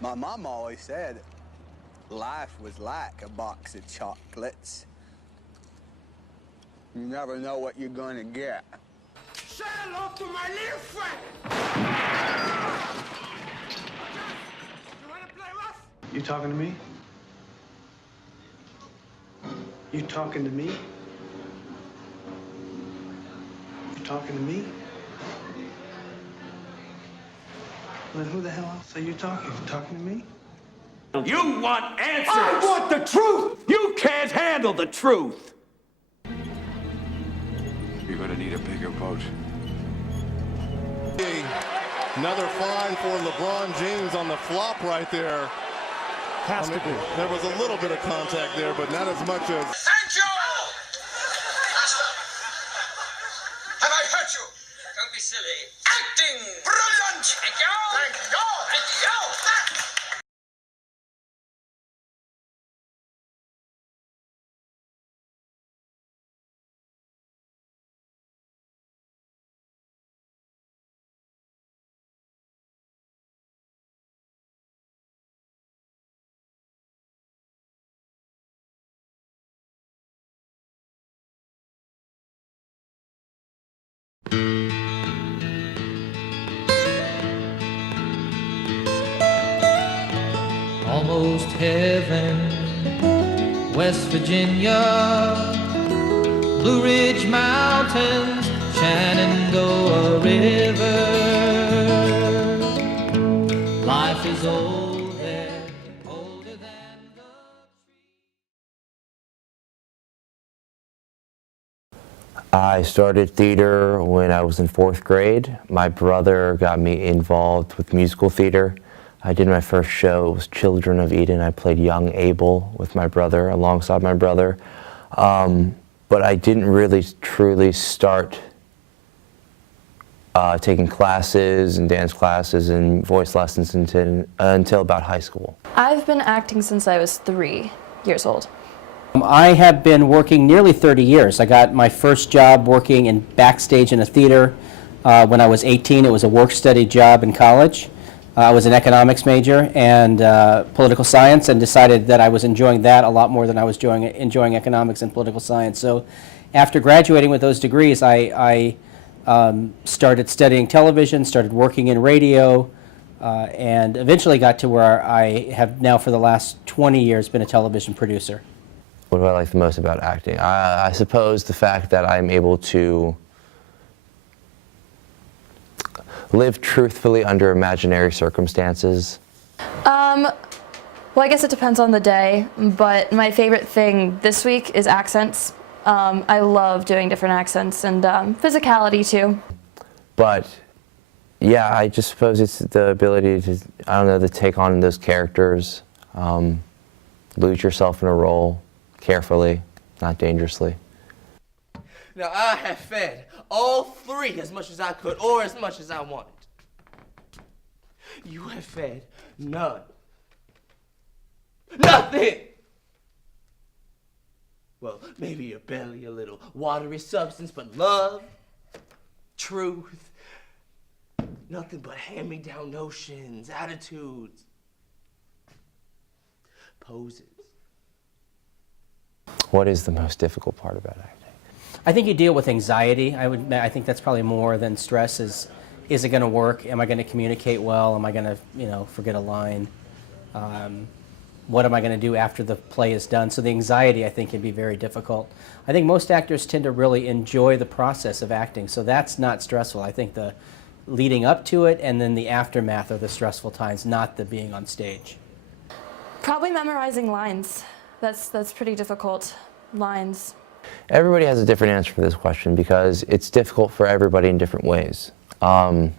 My mom always said life was like a box of chocolates. You never know what you're gonna get. Say hello to my little friend! You wanna play rough? You talking to me? You talking to me? You talking to me? Well, then who the hell else are you talking? You talking to me? You want answers! I want the truth! You can't handle the truth! You're gonna need a bigger boat. Another fine for LeBron James on the flop right there. Has to be. There was a little bit of contact there, but not as much as... Thank you! Master! Have I hurt you? Don't be silly. Acting! Brilliant! Thank you! Thank you! Thank you! Almost heaven, West Virginia, Blue Ridge Mountains, Shenandoah River. Life is old there, older than the tree. I started theater when I was in 4th grade. My brother got me involved with musical theater. I did my first show, it was Children of Eden. I played young Abel with my brother, alongside my brother. But I didn't really truly start taking classes and dance classes and voice lessons until about high school. I've been acting since I was 3 years old. I have been working nearly 30 years. I got my first job working in backstage in a theater when I was 18. It was a work-study job in college. I was an economics major and political science, and decided that I was enjoying that a lot more than I was enjoying economics and political science. So after graduating with those degrees, I started studying television, started working in radio, and eventually got to where I have now for the last 20 years been a television producer. What do I like the most about acting? I suppose the fact that I'm able to live truthfully under imaginary circumstances. Well, I guess it depends on the day, but my favorite thing this week is accents. I love doing different accents and physicality too. But yeah, I just suppose it's the ability to, I don't know, to take on those characters, lose yourself in a role carefully, not dangerously. Now, I have fed all 3 as much as I could, or as much as I wanted. You have fed none. Nothing! Well, maybe your belly, a little watery substance, but love, truth, nothing but hand-me-down notions, attitudes, poses. What is the most difficult part about acting? I think you deal with anxiety. I think that's probably more than stress. Is it going to work? Am I going to communicate well? Am I going to, forget a line? What am I going to do after the play is done? So the anxiety, I think, can be very difficult. I think most actors tend to really enjoy the process of acting, so that's not stressful. I think the leading up to it and then the aftermath are the stressful times, not the being on stage. Probably memorizing lines. That's pretty difficult. Lines. Everybody has a different answer for this question because it's difficult for everybody in different ways. Some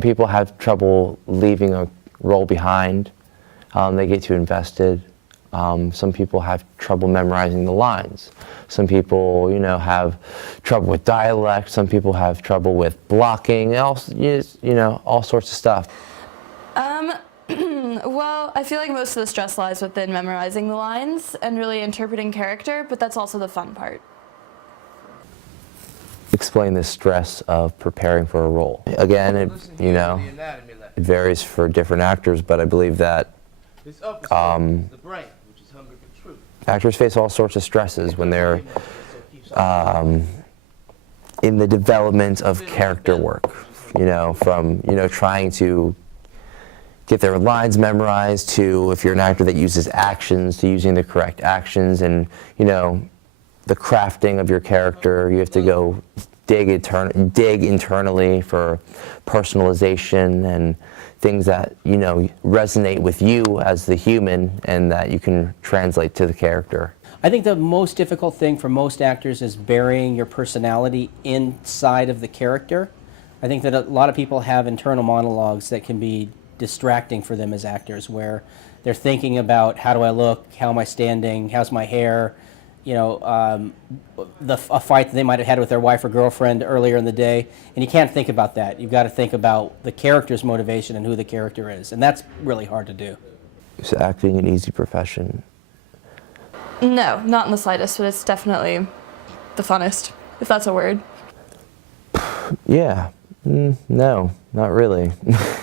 people have trouble leaving a role behind. They get too invested. Some people have trouble memorizing the lines. Some people, have trouble with dialect. Some people have trouble with blocking. All sorts of stuff. Well, I feel like most of the stress lies within memorizing the lines and really interpreting character, but that's also the fun part. Explain the stress of preparing for a role. Again, Listen, the anatomy lesson. it varies for different actors, but I believe that This upper side is the brain, which is hungry for truth. actors face all sorts of stresses when they're in the development of character work, from, trying to get their lines memorized to, if you're an actor that uses actions, to using the correct actions, and, the crafting of your character. You have to go dig internally for personalization and things that, resonate with you as the human and that you can translate to the character. I think the most difficult thing for most actors is burying your personality inside of the character. I think that a lot of people have internal monologues that can be distracting for them as actors, where they're thinking about, how do I look, how am I standing, how's my hair, a fight that they might have had with their wife or girlfriend earlier in the day, and you can't think about that. You've got to think about the character's motivation and who the character is, and that's really hard to do. Is acting an easy profession? No, not in the slightest, but it's definitely the funnest, if that's a word. Yeah. No, not really.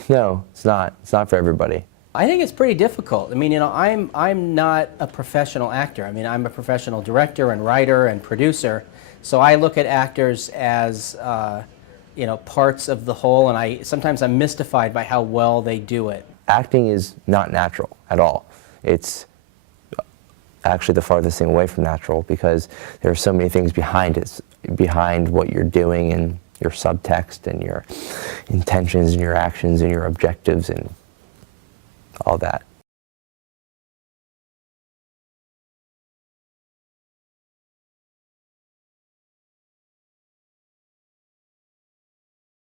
No, it's not. It's not for everybody. I think it's pretty difficult. I mean, I'm not a professional actor. I mean, I'm a professional director and writer and producer, so I look at actors as parts of the whole, and sometimes I'm mystified by how well they do it. Acting is not natural at all. It's actually the farthest thing away from natural, because there are so many things behind it, behind what you're doing, and your subtext and your intentions and your actions and your objectives and all that.